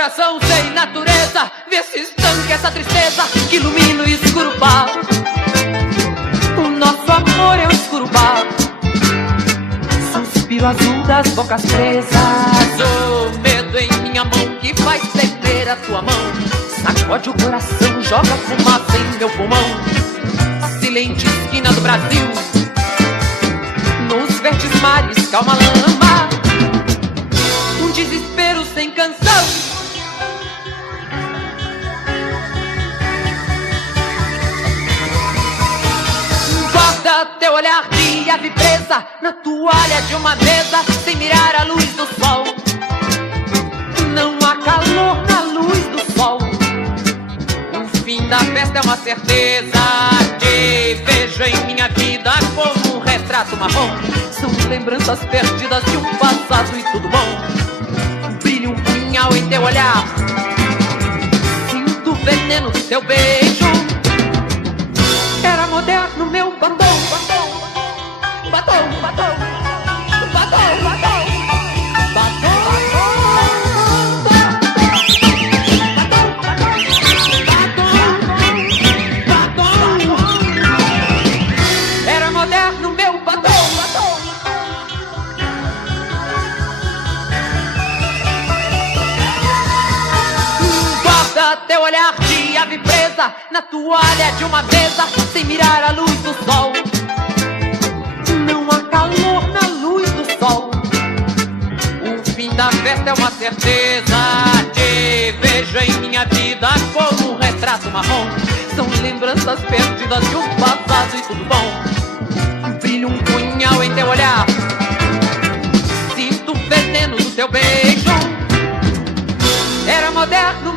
coração sem natureza, vê se estanca essa tristeza que ilumina o escuro bar. O nosso amor é um escuro bar, suspiro azul das bocas presas. O medo em minha mão que faz tremer a tua mão, sacode o coração, joga fumaça em meu pulmão. Silente esquina do Brasil, nos verdes mares, calma lama, um desespero sem canção. Guarda teu olhar de ave presa na toalha de uma mesa, sem mirar a luz do sol. Não há calor na luz do sol, o fim da festa é uma certeza. Te vejo em minha vida como um retrato marrom, são lembranças perdidas de um passado e tudo bom. Brilha um punhal em teu olhar, sinto o veneno do teu beijo. Era moderno meu batom, batom, batom, batom, batom, batom, batom. Teu olhar de ave presa na toalha de uma mesa, sem mirar a luz do sol. Não há calor na luz do sol, o fim da festa é uma certeza. Te vejo em minha vida como um retrato marrom, são lembranças perdidas de um passado e tudo bom. Brilha um punhal em teu olhar, sinto o veneno do teu beijo. Era moderno